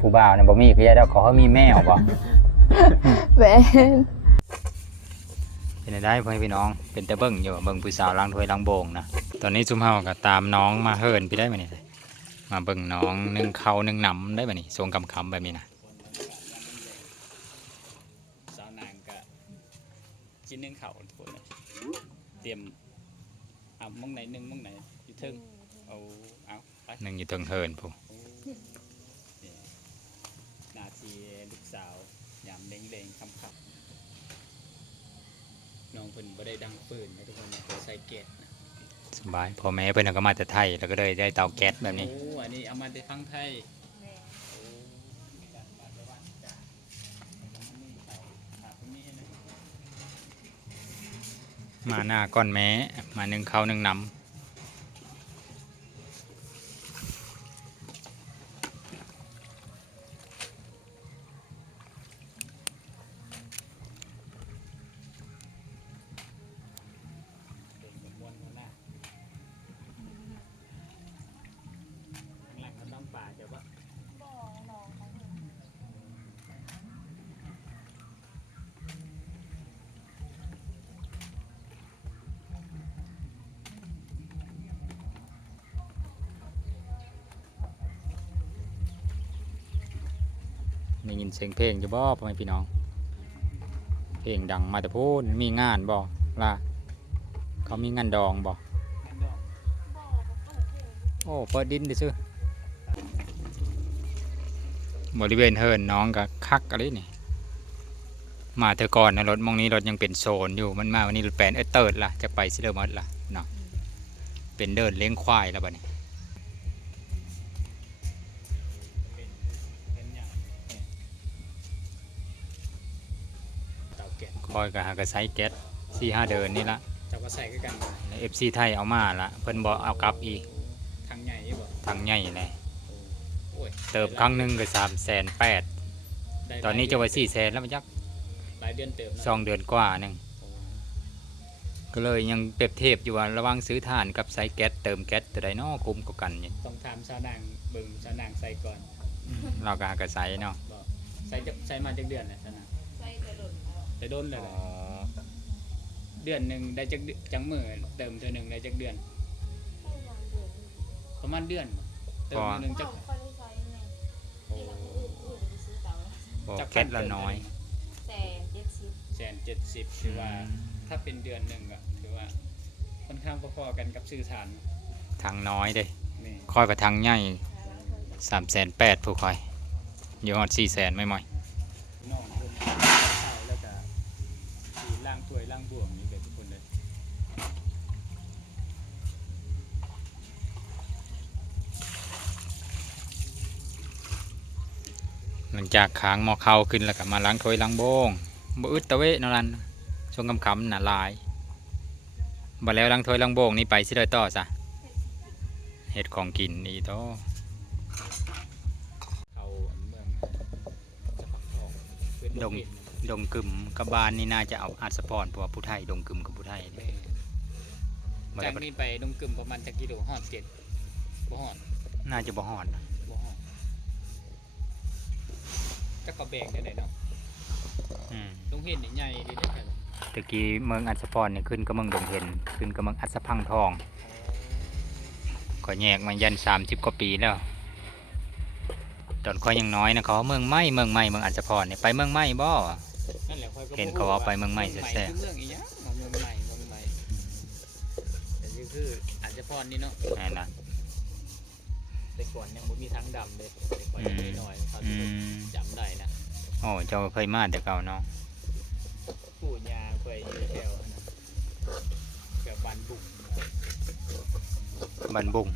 ผู้บ่าวเนี่ยบ่มีก็อย่าดอกขอเขามีแมวบ่ แหวน เป็นได้พ่อพี่น้องเป็นแต่เบิ่งอยู่เบิ่งผู้สาวล้างถ้วยล้างโบงนะตอนนี้ซุมเฮาก็ตามน้องมาเฮิร์นไปได้มื้อนี้มาเบิ่งน้องนึ่งข้าวนึ่งน้ำได้บ่นี่ทรงคำแบบนี้นะสาวนางก็กินนึ่งข้าวพุ่นเตรียมมองไหนนึ่งมองไหนอยู่เทิงเอาไปนึ่งอยู่เทิงเฮิร์นพุ่นนาทีลูกสาวยามเล็งๆคำน้องเพิ่นบ่ได้ดังปืนนะทุกคนใส่แก๊สนะสบายพ่อแม่เพิ่นก็มาแต่ไทยแล้วก็เลยได้เตาแก๊สแบบนี้โอ้อันนี้เอามาแต่ฟังไทยมาหน้าก้อนแม้มานึ่งข้าวนึ่งน้ำได้ยินเสียงเพลงอยู่บ่พ่อแม่พี่น้องเพลงดังมาแต่พูดมีงานบ่ล่ะเขามีงานดองบ่โอ้เปิดดินดิซื่อบริเวณเฮิร์นน้องก็คักอะไรนี่มาเธอก่อนนะรถมองนี้รถยังเป็นโซนอยู่มันมาวันนี้รถแปลนเติร์ดล่ะจะไปซิเลอร์มอสล่ะเนาะเป็นเดินเลี้ยงควายแล้วบัดนี้คอยกับหากระไซแก๊ส4-5 เดือนนี่ละจะก็ใส่กันFC ไทยเอามาละเพิ่นบอกเอากลับอีกทางใหญ่บ่ทางใหญ่เลยเติบครั้งหนึ่งก็380,000ตอนนี้จะไว้400,000แล้วมันยักหลายเดือนเติบ2 เดือนกว่าหนึ่งก็เลยยังเปรียบเทียบอยู่ว่าระหว่างซื้อถ่านกับใส่แก๊สเติมแก๊สตัวใดเนาะคุ้มกว่ากันเนี่ยต้องถามชาวนางเบิ่งชาวนางใส่ก่อนเราก็หากระไซเนาะใส่มาจากเดือนนะชาวนางได้โดนเลยเดือนหนึ่งได้จังมือเติมเท่านึงได้จักเดือนประมาณเดือนเติมนึงจักแก๊สละน้อย170,000ถือว่าถ้าเป็นเดือนหนึ่งอะถือว่าค่อนข้างพอๆกันกับซื้อถ่านทางน้อยเด้คอยกับทางใหญ่380,000ผู้คอยอยู่ฮอด400,000ไม่ม่อยล่างถ้วยล่างบ่วงนี่เลยทุกคนเลยหลังจากค้างหม้อข้าวขึ้นแล้วก็มาล้างถ้วยล้างโบงบ่อึดตะเวะนั่นช่วงค่ำๆน่ะลายบ่แล้วล้างถ้วยล้างโบงนี่ไปสิได้ต่อซะเฮ็ดของกินนี่ต่อเอาเมืองจะปักทองดงกึมกับบานนี่น่าจะเอาอัดสปอนเพราะว่าผู้ไทยดงกึมกับผู้ไทยจากนี้ไปดงกึมประมาณจักกิโลฮอด7บ่ฮอดน่าจะบ่ฮอดจักก็แบกได้เนาะดงเห็นใหญ่ดีเด้อตะกี้เมืองอัดสปอนนี่ขึ้นกับเมืองดงเห็นขึ้นกับเมืองอัดสะพังทองก็แยกมายัน30 กว่าปีแล้วตอนค่อยยังน้อยนะเขาเมืองไม้เมืองอัดสะพอนนี่ไปเมืองไม้บ่เห็นเขาว่าไปเมืองใหม่แซ่บเมืองอีหยังเมืองใหม่แต่คืออาจจะพรนี่เนาะนั่นน่ะแต่ก่อนยังบ่มีทางดำเลยแต่ก่อนยังน้อยเขาจำได้นะโอ้เจ้าเคยมาแต่เก่าเนาะปู่ย่าเคยอยู่แถวนะแถวบ้านบุ้งบ้านบุ้ง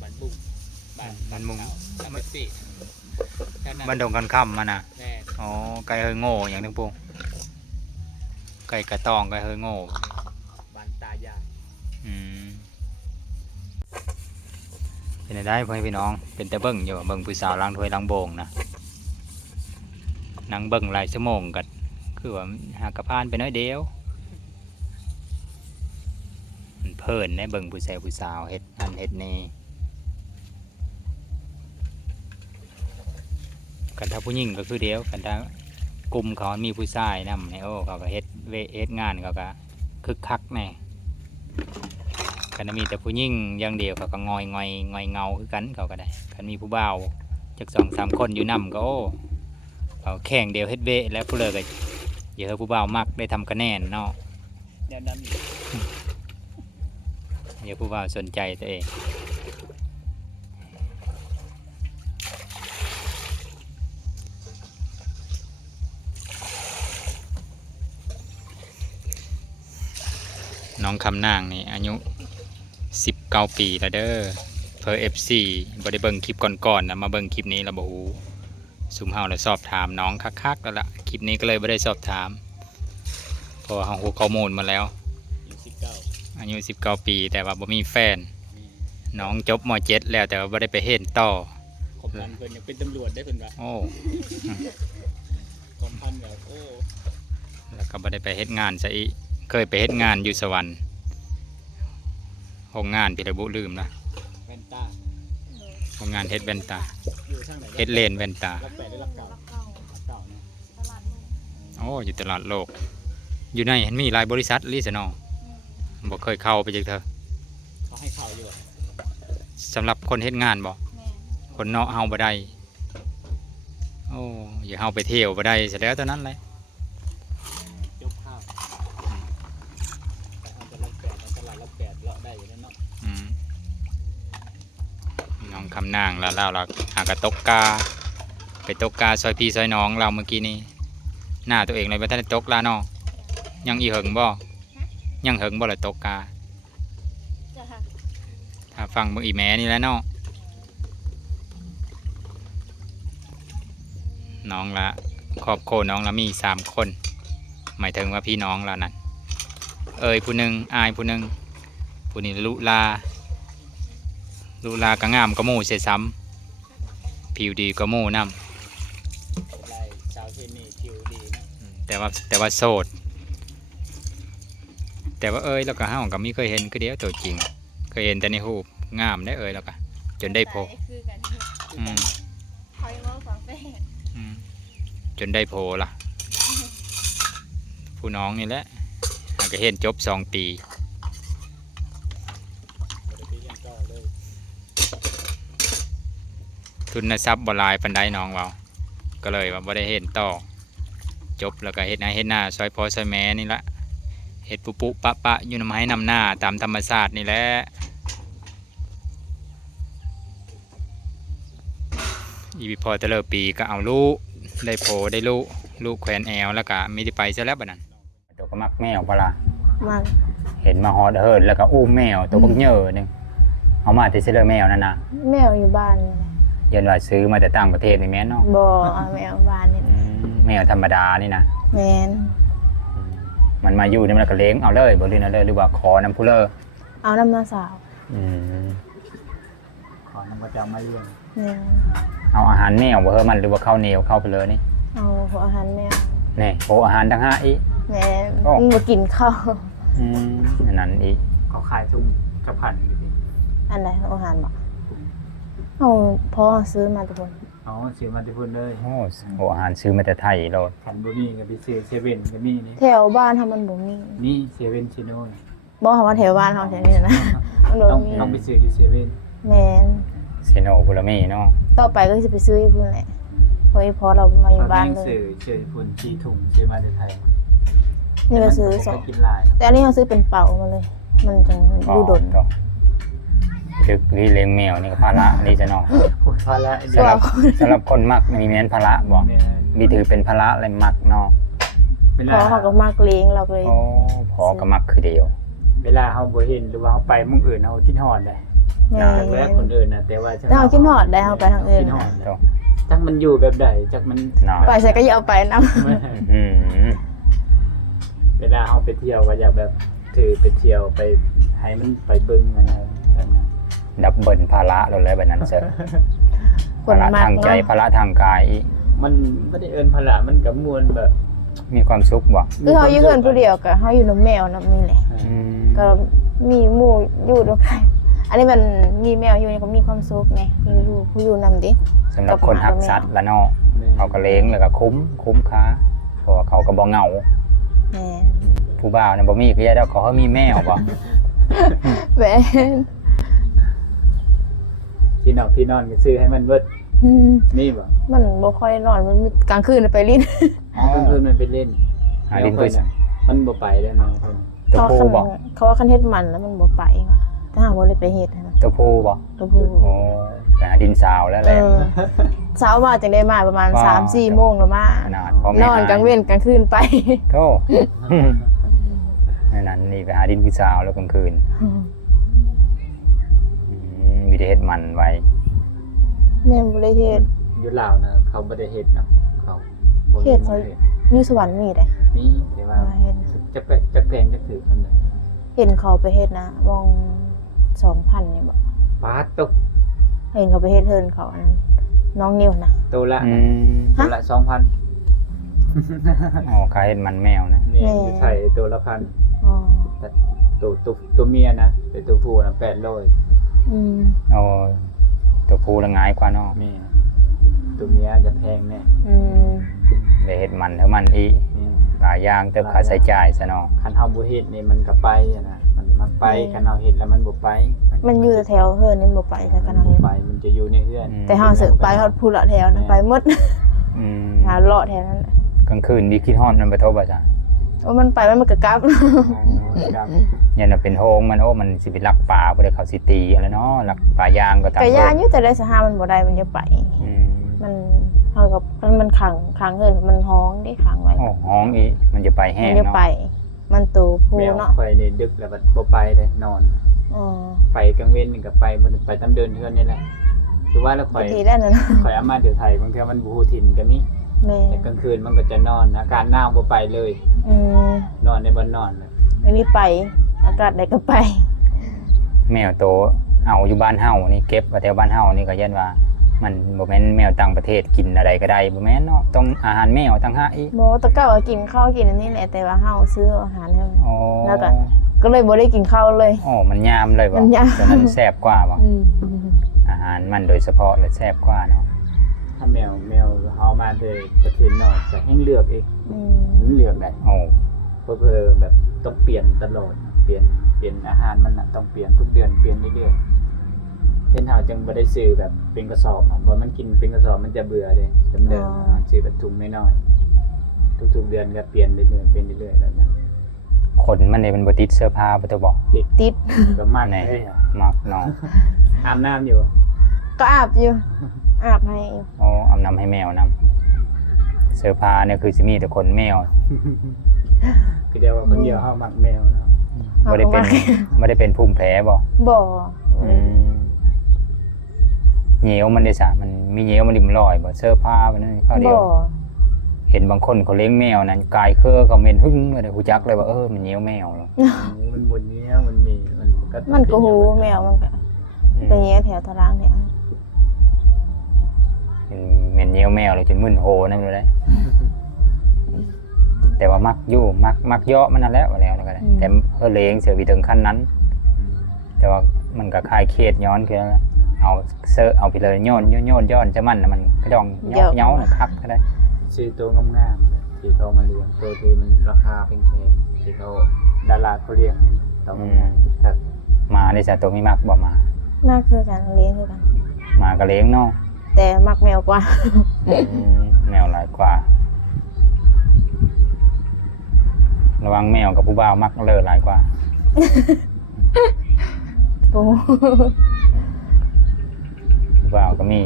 บ้านปีบ้านดงกันค่ำมานะอ๋อไก่เฮยโง่อย่างนึงปูไก่กระตองไก่เฮยโง่บ้านตายายเป็นได้พ่อพี่น้องเป็นแต่เบิ่งอยู่เบิ่งผู้สาวล้างถ้วยล้างโบงนะนั่งเบิ่งหลายชั่วโมงกันคือว่าหากระพานไปน้อยเดียวมันเพลินได้เบิ่งผู้สาวเฮ็ดอันเฮ็ดนี่ กันถ้าผู้หญิงก็คือเดียวกันถ้ากลุ่มเขามีผู้ชายนำเนี่ยโอ้เขาก็เฮ็ดงานเขาก็คึกคักแน่กันถ้ามีแต่ผู้หญิงอย่างเดียวเขาก็งอยเงาคือกันเขาก็ได้กันมีผู้บ่าวจาก2-3คนอยู่นำก็โอ้เขาแข่งเดียวเฮ็ดเวะแล้วผู้เลิกก็อย่าให้ผู้บ่าวมักได้ทำคะแนนเนาะ แนวนั้นอีก อย่าผู้บ่าวสนใจตัวเองน้องคำนางนี่อายุ19 ปีแล้วเด้อเพอ FC บ่ได้เบิ่งคลิปก่อนๆนะมาเบิ่งคลิปนี้แล้วบ่ฮู้ซุมเฮาเลยสอบถามน้องคักๆแล้วล่ะคลิปนี้ก็เลยบ่ได้สอบถามเพราะว่าเฮาฮู้ข้อมูลมาแล้ว อยู่19อายุ19 ปีแต่ว่าบ่มีแฟนน้องจบม.7 แล้วแต่ว่าบ่ได้ไปเฮ็ดต่อ คอมพันเพิ่นยังเป็นตำรวจได้เพิ่นว่า โอ้ คอมพันแบบโอ้ แล้วก็บ่ได้ไปเฮ็ดงานซะอีกเคยไปเฮ็ดงานอยู่สวรรค์โรงงานพี่ระบุลืมนะ แว่นตา โรงงานเฮ็ดแว่นตา อยู่ทางไหน เฮ็ดเลนแว่นตา รับแปดได้รับเก่ารับเก่าเนาะ โอ้อยู่ตลาดโลก อยู่ในเห็นมีหลายบริษัทลิซะเนาะบ่เคยเข้าไปจักเทื่อ เขาให้ข่าวอยู่อะ สำหรับคนเฮ็ดงานบ่คนเนาะเฮาบ่ได้โอ้อย่าเฮาไปเที่ยวบ่ได้ซะแล้วเท่านั้นแหละ ยกข้าวแต่ทำตลาดแปดตลาดรับแปดเลาะได้อยู่แล้วเนาะ อืมน้องคำนางแล้วเราหากระตกกาไปตกกาซอยพี่ซอยน้องเราเมื่อกี้นี้หน้าตัวเองเลยบ่ทันได้ตกลาเนาะยังอีเหิงบ่ยังเหิงบ่ล่ะตกกา จ้ะ ถ้าฟังเบิ่งอีแม่นี่แหละเนาะน้องละครอบครัวน้องละมี3 คนหมายถึงว่าพี่น้องเรานั่นเอ่ยผู้หนึ่งอายผู้หนึ่งผู้นี้ลุลากะงามกะหมู่เสียซ้ำผิวดีกะหมู่นำ เป็นไรชาวเทนนี่คิวดีนะ แต่ว่าโสด แต่ว่าเอ้ยแล้วก็เฮาก็มีเคยเห็นคือเดียวตัวจริงเคยเห็นแต่ในรูปงามได้เอ้ยแล้วก็จนได้โพ คือกัน อืม คอยว่าฝังแฟน อืมจนได้โพล่ะ ผู้น้องนี่แหละหากก็เห็นจบ2 ปี เดี๋ยวไปเรียนต่อเลย ทุนทรัพย์บ่หลายปานใดน้องเราก็เลยว่าบ่ได้เห็นต่อจบแล้วก็เฮ็ดหน้าซอยพ่อซอยแม่นี่ละเฮ็ดปุปะอยู่นำให้นำหน้าตามธรรมชาตินี่แหละอีพอแต่ละปีก็เอาลูกได้โผได้ลูกแขวนแอวแล้วก็มีที่ไปซะแล้วบัดนั้นตัวก็มักแมวปะล่ะ มัน เห็นมาฮอดเฮิร์นแล้วก็อุ้มแมวตัวบักเหย่อหนึงเอามาที่เซเลอร์แมวนั่นนะ แมวอยู่บ้านนี่แหละ เย็นว่าซื้อมาแต่ต่างประเทศนี่แม่นเนาะ บ่เอาแมวบ้านนี่แหละ แมวธรรมดานี่นะ แมน มันมาอยู่นี่มันก็เลี้ยงเอาเลยบ่ลืนเอาเลยหรือว่าขอน้ำผู้เลอ เอาน้ำน้าสาว ขอนำประจำมาเรียน แมว เอาอาหารแมวบ่เฮอมันหรือว่าข้าวเหนียวเข้าไปเลยนี่ เอาหัวอาหารแมว นี่โอ้อาหารทั้ง5อี แม่ โอ้ มึงมากินข้าว อันนั้นอี เขาขายทุ่งกระพันอยู่ดิ อันไหนอาหารบอกเอาพ่อซื้อมาทุกคน อ๋อซื้อมาที่พุ่นเลย โอ้อาหารซื้อมาแต่ไทยโลด ขันบุรีกับไปซื้อเซเว่นก็มีนี่ แถวบ้านทำมันบ่มี นี่เซเว่นชิโน่ บอกเขาว่าแถวบ้านเขาแถวนี้นะมันบ่ ต้อง มี ต้องไปซื้ออยู่เซเว่น แมน เซโนพุระมีเนาะ ต่อไปก็จะไปซื้อที่พุ่นแหละเพราะพอเรามาอยู่บ้านเลย ซื้อพุ่นชีถุงซื้อมาในไทย นี่ก็ซื้อสอง กินลาย แต่อันนี้เขาซื้อเป็นเป่ามาเลย มันจะดูดน ดึกที่เลี้ยงแมวนี่ก็ภาระนี่จะเนาะ พูดพอละ สำหรับคนมักมีแม่นภาระบ่มีถือเป็นภาระอะไรมักเนาะ เว พ ลา อเขาก็มากเลี้ยงเราก็เลย โอ้พอก็มักคือเดียว เวลาเขาบ่เห็นหรือว่าเขาไปมุ่งอื่นเขาคิดฮอดเลย แม่ จากแรกคนอื่นนะแต่ว่า ถ้าเขาคิดหอดได้เขาไปทางอื่น คิดฮอ นะ ดเลยจักมันอยู่แบบใดจักมัน เนาะ ไปใส่ก็อย่าเอาไปนะ อืม เวลาเขาไปเที่ยวก็อยากแบบถือไปเที่ยวไปให้มันไปเบิ่งมันอะไรแบบนั้น ดับเบิลภาระเราเลยแบบนั้นเสอะ คน ภาระ มาก ทางใจ เนาะ ภาระทางกายอีก มันไม่ได้เอินพละมันกับมวลแบบ มีความสุขบ่ คือเขาอยู่เพื่อนผู้เดียวกับเขาอยู่น้ำแมวน้ำนี่แหละ อืม ก็มีหมู่อยู่ด้วยกัน อันนี้มันมีแมวอยู่นี่ก็มีความสุขไงอยู่ผู้อยู่นำดิ สำหรับคนหักสัตว์ละเนาะเขาก็เลี้ยงแล้วก็คุ้มค่าเพราะว่าเขาก็บ่เหงา แม่ ผู้บ่าวน่ะบ่มีก็อย่าดอกเขามีแมวบ่ แหวน ที่นอนก็ซื้อให้มันเบิดนี่บ่ มันบ่ค่อยนอนมันมีกลางคืนไปลิ้น กลางคืนมันไปเล่น หาลิ้นไป มันบ่ไปแล้วเนาะเพิ่น ตัวผู้บ่ เขาว่าคันเฮ็ดมันแล้วมันบ่ไปว่ะถ้าหากบ่ได้ไปเฮ็ดนะ ตัวผู้บ่ ตัวผู้ โอ้ไปหาดินสาวแล้วแหละ เช้ามาจังได้มาประมาณ ว้าว 3-4 โมงแล้วมา ขนาดพ่อแม่ นอนกลางเว้นกลางคืนไป โธ่ นั่นนี่ไปหาดินผู้สาวแล้วกลางคืนมีแต่เฮ็ดมันไว้ แม่นบ่ได้เฮ็ด อยู่ลาวนะเขาบ่ได้เฮ็ดนะเขาบ่ เฮ็ดเขา อยู่สวรรค์มีได้ มีแต่ว่า เฮ็ด จะแพงจะถือกันเลย เห็นเขาไปเฮ็ดนะมอง 2,000นี่บ่ ปาดตก เห็นเขาไปเฮ็ดเฮินเขาอันนั้นน้องนิวนะ ตัวละ อื นะ ม ตัวละ 2,000 อ๋อขายเฮ็ดมันแมวนะ นี่อยู่ไทยตัวละพัน อ๋อ แต่ตัวเมียนะแต่ตัวผู้นะ800 อืม โอ้ตัวผู้ละง่ายกว่าเนาะ แม่ตัวเมียจะแพงแน่ อืม ได้เฮ็ดมันเท่ามันอีก นี่ หลายอย่างเติบค่าใช้จ่ายซะเนาะ คันเฮาบ่เฮ็ดนี่มันก็ไปอะนะมันมักไปคันเฮาเฮ็ดแล้วมันบ่ไป มันอยู่แถวเฮินนี่บ่ไปซะกันเอา บ่ เฮ็ด ไปมันจะอยู่ในเฮือน แต่เฮาสึกไปฮอดผู้ละแถวนั้นไปหมด อืม หาเลาะแถวนั้นแหละ กลางคืนมีคิดฮอดมันบ่ทบอ่ะจ้ะ โอ้มันไปมันก็กลับ ครับ ยันน่ะเป็นโฮงมันโอ้มันสิไปลักป่าบ่ได้เข้าสิตีอะไรเนาะลักป่ายางก็ตาม ก็ย่านอยู่แต่ได้สหามันบ่ได้มันจะไป อืม มันเฮากับมันขังเฮินมันฮ้องได้ขังไว้ โอ้ห้องอีมันจะไปแห้ มั ง นจะ เนาะ ไป มันตูผู้ แมว เนาะ ข่อยนี่ดึกแล้วบ่ไปเลยนอน อ๋อ ไปกลางเว้นนี่ก็ไปมันไปตามเดินเฮือนนี่แหละคือว่าแล้วข่อย ทีได้นั่น ข่อยเอามาเดี๋ยวไทยบางเทื่อมันบ่ฮู้ถิ่นก็มี แม่ แต่กลางคืนมันก็จะนอนอาการหนาวบ่ไปเลย อืม นอนในบ่นอนเลย อันนี้ไปอากาศใดก็ไป แมวโตเอาอยู่บ้านเฮานี่เก็บไว้แถวบ้านเฮานี่ก็ยันว่า มันบ่แม่นแมวต่างประเทศกินอะไรก็ได้บ่แม่นเนาะต้องอาหารแมวต่างหากอีก โมตะเก้าก็กินข้าวกินอันนี้แหละแต่ว่าเฮาซื้ออาหารให้มัน อ๋อ แล้วก็เลยบ่ได้กินข้าวเลย อ๋อมันยามเลยบ่ มันยาม ฉะนั้นแซ่บกว่าบ่ อืม อาหารมันโดยเฉพาะและแซ่บกว่าเนาะ ถ้าแมวเฮามาแต่ประเทศนอกจะให้เลือกเอง อืม มันเลือกได้ โอ้ เพิ่นแบบต้องเปลี่ยนตลอดเปลี่ยนอาหารมันน่ะต้องเปลี่ยนทุกเดือนเปลี่ยนเรื่อยๆเป็นเฮาจังบ่ได้ซื้อแบบเป็นกระสอบอะบ่มันกินเป็นกระสอบมันจะเบื่อเด้เดิมๆซื้อแบบถุงน้อยๆทุกๆเดือนก็เปลี่ยนเรื่อยๆเป็นเรื่อยๆแบบนั้น ขนมันนี่มันบ่ติดเสื้อผ้าบ่ตัวบ่ ติด ก็มัน แน่ เอ้ย มักเนาะ อาบน้ำอยู่ ก็อาบอยู่อาบให้อยู่ อ๋ออาบน้ำให้แมวนำเสื้อผ้าเนี่ยคือสิมีแต่ขนแมว คือเดียวว่าคนเดียวเฮามักแมวเนาะ บ่ได้เป็นบ่ได้เป็นภูมิแพ้บ่ บ่ เหนียวมันได้ซะมันมีเหนียวมันดิ่มลอยบ่เสื้อผ้ามันนั่นข้าวเดียว บ่ เห็นบางคนเขาเลี้ยงแมวนั้นกายเครือเขาเม็นหึ่งเลยฮู้จักเลยว่ามันเหนียวแมวแล้ว มันบนเนี้ยมันมีก็ มันก็หูแมวมันก็ไปแย่แถวตารางแถว เป็นเหม็นเหนียวแมวเลยจนมึนโหนั่นเลยแต่ว่ามักอยู่มักเยาะมันนั่นแหละว่าแล้วก็ได้แต่เลี้ยงเสือวิถึงขั้นนั้น แต่ว่ามันก็คลายเครียดย้อนคือแล้วเอาเซอร์เอาไปเลยย้อนจะมันน่ะมันก็ดองเย้าน่ะคักก็ได้ ซื้อตัวงามๆที่เขามาเลี้ยงตัวที่มันราคาแพงๆที่เขาดาราเขาเลี้ยงต้องงามครับ มาได้ซะตัวมีมักบ่มา น่าคือกันเลี้ยงคือกัน มาก็เลี้ยงเนาะ แต่มักแมวกว่า แมวหลายกว่า ระวังแมวกับผู้บ่าวมักเลิศหลายกว่า โอ้ ผู้บ่าวก็มี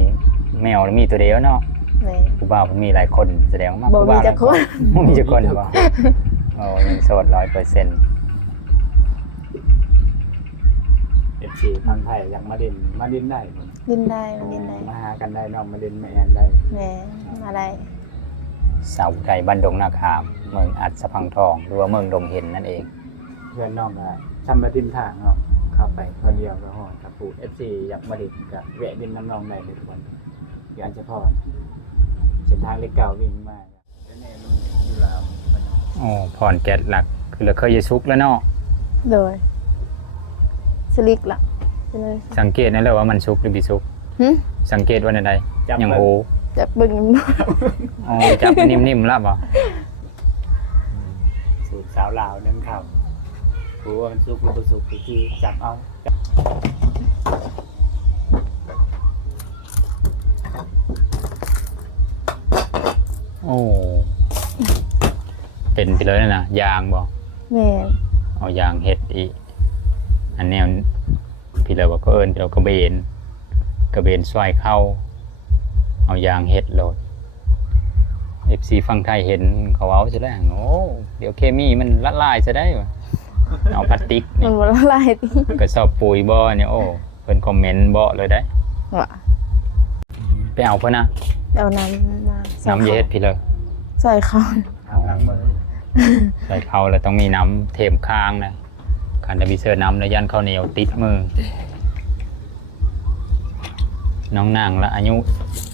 แมวแล้วมีตัวเดียวเนาะ แม่ ผู้บ่าวก็มีหลายคนแสดงว่ามัก บ่ ผู้ มี บ่าว จักคน บ่มีจักคนบ่โอ้ยังโสด 100% FC ทางไทยอยากมาเล่นได้ ลิ้นได้มันลิ้นได้ มาหากันได้น้องมาเล่นมาแอนได้ แม่มาได้ สาวไทยบ้านดงนาคามเมืองอัศพังทองหรือว่าเมืองดงเห็นนั่นเอง เพื่อนน้องก็ทำมาทิมทางเนาะเข้าไปคนเดียวก็ฮอดครับปู่ FC อยากมาเล่นก็แวะเล่นน้ำน้องได้เลยทุกคนอยากจะพรเส้นทางเล็กเก่าวิ่งมาแล้วเนี่ยมันอยู่แล้ว โอ้พรแก๊สหลักคือเราเคยจะซุกแล้วเนาะ โดยสลิกล่ะส ไปเลย สังเกตนั่นแหละว่ามันสุกหรือบ่สุก หึ สังเกตว่าใด จับ ยัง ไว้ โห จะเบิ่งอยู่ อ๋อจับนิ่มๆแล้วบ่ สูตรสาวลาวนึ่งข้าวรู้ว่ามันสุกหรือบ่สุกก็คือจับเอา โอ้เป็นไปเลยนะยางบ่ แม่น เอายางเฮ็ดอีกอันแนวพี่เราก็เอิ้นพี่เรากระเบนซอยเข้าเอายางเฮ็ดโหลด FC ฝั่งไทยเห็นเขาเอาซะแล้วโอ้เดี๋ยวเคมีมันละลายซะได้วะเอาพลาสติก มั นี่ นบ่ละลายติ กระสอบปุ๋ยบ่เนี่ยโอ้เพิ่นคอมเมนต์บ่เลยได้ ว่า ไปเอาเพิ่นนะ เอาน้ำมา น้ำเย็ดพี่เลย ใส่ข้าว เอาล้างมือ ใส่เข้าแล้วต้องมีน้ำเทมค้างนะคันจะมีเสื้อน้ำแล้วยันข้าวเหนียวติดมือ น้องนางละอายุ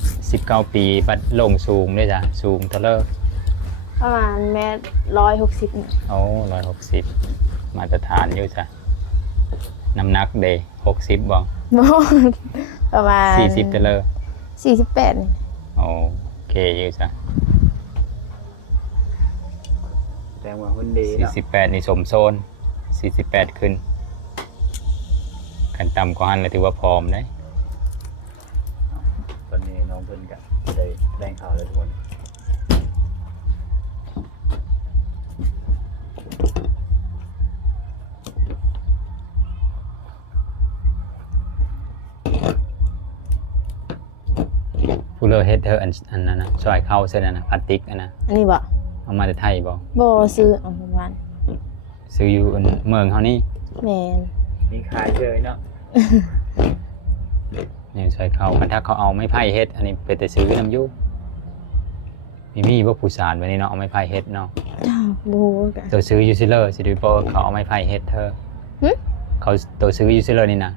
19 ปีบัดลงสูงด้วยจ้ะสูงเท่าเลิก ประมาณ160นี่ โอ้160มาตรฐานอยู่จ้ะน้ำหนักเดย์60บ่ บ่ประมาณ 40เท่าเลิก 48นี่ โอเคอยู่จ้ะ แต่ว่าหุ่นดีเนาะ 48นี่สมโซน48ขึ้นกันต่ำกว่าหันเลยถือว่าพร้อมได้ ตอนนี้น้องเพิ่นก็ได้แรงข่าวเลยทุกคน ผู้เลอเฮ็ดเธออันนั้นนะซอยเข้าเส้นนั้นนะพลาสติกอันนะ อันนี้บ่ เอามาจากไทยบ่ บ่ซื้อเอาประมาณ ซื้ออยู่อันเมืองเฮานี่ แม่น มีขายเลยเนาะ นี่ซอยเข้าคันถ้าเขาเอาไม้ไผ่เฮ็ดอันนี้เป็นแต่ซื้อน้ำอยู่มีบ่ผู้สานวันนี้เนาะเอาไม้ไผ่เฮ็ดเนาะ จ้าบ่ฮู้กัน ตัวซื้ออยู่ซิเลอร์สิดูบ่เขาเอาไม้ไผ่เฮ็ดเธอ หึ เขาตัวซื้ออยู่ซิเลอร์นี่นะ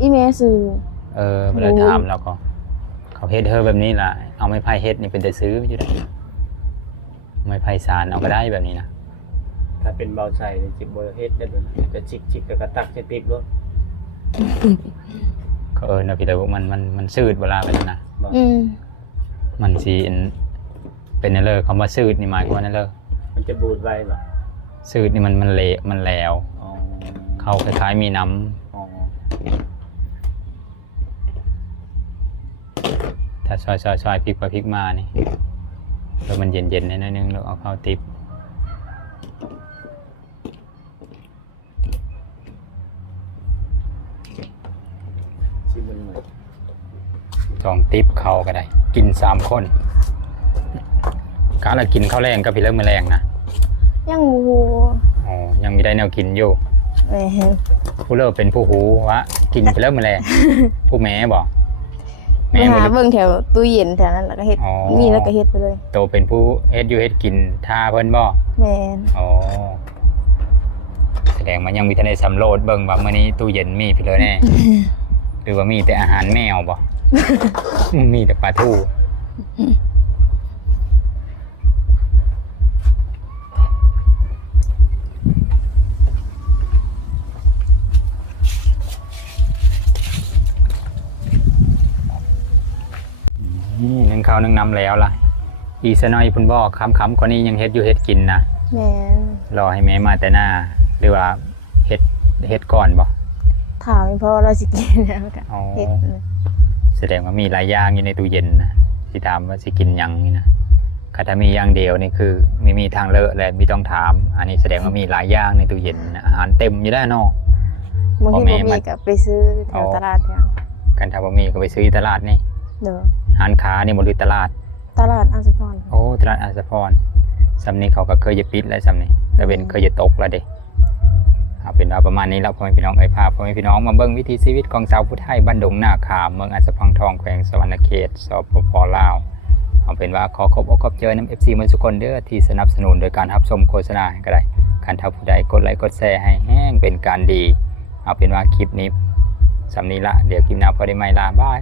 อีแม่ซื้อ เวลาถามแล้วก็ เขาเฮ็ดเธอแบบนี้ล่ะเอาไม้ไผ่เฮ็ดนี่เป็นแต่ซื้ออยู่ได้ไม้ไผ่สานเอาก็ได้แบบนี้นะ ถ้าเป็นเบาใส่จิบเบอร์เฮ็ดได้เลยแต่ชิกๆก็ตักใส่พริกด้วย ก็เนาะพี่แต่ว่ามันซืดเวลาไปแล้วนะ อืม มันสิเป็นนั่นเลยคำว่าซืดนี่หมายความว่านั่นเลย มันจะบูดไว้ป่ะ ซืดนี่มันเละมันแล้ว อ๋อ เข้าคล้ายๆมีน้ำ อ๋อ ถ้าซอยพลิกไปพลิกมานี่แล้วมันเย็นๆนิดนึงแล้วเอาเข้าติ๊บ ชิมมันหน่อย สองติ๊บเข้าก็ได้ กิน3 คนกะละกินข้าวแรงกับพี่เลิกมื้อแรงนะ ยังบ่ฮู้ อ๋อยังมีได้แนวกินอยู่ แม่น ผู้เลิกเป็นผู้หูวะกินไปเลิกมื้อแรง ผู้แม่บอก ไป แม่บ่ หา ได้ เบิ่งแถวตู้เย็นแถวนั้นแล้วก็เฮ็ด อ๋อ มีแล้วก็เฮ็ดไปเลย โตเป็นผู้เฮ็ดอยู่เฮ็ดกินท่าเพิ่นบ่ แม่น อ๋อแสดงมันยังมีทันได้สำรวจเบิ่งว่ามื้อนี้ตู้เย็นมีพี่เลยแน่ หรือว่ามีแต่อาหารแมวบ่ มีแต่ปลาทูนึ่งข้าวนึ่งน้ำแล้วล่ะ อีสน้อยพุ่นบ่คำๆกว่านี้ยังเฮ็ดอยู่เฮ็ดกินนะ แม่น รอให้แม่มาแต่หน้า หรือว่าเฮ็ดก่อนบ่ ถามเพราะเราสิกินแล้วก็ อ๋อ เฮ็ดเลย แสดงว่ามีหลายอย่างอยู่ในตู้เย็นนะสิถามว่าสิกินหยังนี่นะถ้ามีอย่างเดียวนี่คือไม่มีทางเลือกเลยมีต้องถาม อันนี้แสดงว่ามีหลายอย่างในตู้เย็นนะอาหารเต็มอยู่ได้เนาะ บาง พ่อ ที แม่ บ่ มั มี น ก็ไปซื้อแถวตลาดเนี่ย กันถ้าบ่มีก็ไปซื้อที่ตลาดนี่ เด้อ ร้านค้านี่บ่รู้ตลาด ตลาดอัสสมพร โอ้ตลาดอาสาพรสำนี้เขาก็เคยจะปิดแล้วสำนี้แต่เป็นเคยจะตกแล้วเด้เอาเป็นว่าประมาณนี้แล้วพ่อแม่พี่น้องพาพ่อแม่พี่น้องมาเบิ่งวิถีชีวิตของชาวผู้ไทยบ้านดงนาขามเมืองอัสสะพังทองแขวงสะหวรรณเขตสปป.ลาวเอาเป็นว่าขอขอบอกขอบเจอน้ำ FC มื้อทุกคนเด้อที่สนับสนุนโดยการรับชมโฆษณาให้ก็ได้คันถ้าผู้ใดกดไลค์กดแชร์ให้แห้งเป็นการดีเอาเป็นว่าคลิปนี้สำนี้ละเดี๋ยวคลิปหน้าพอได้ไหมลาบาย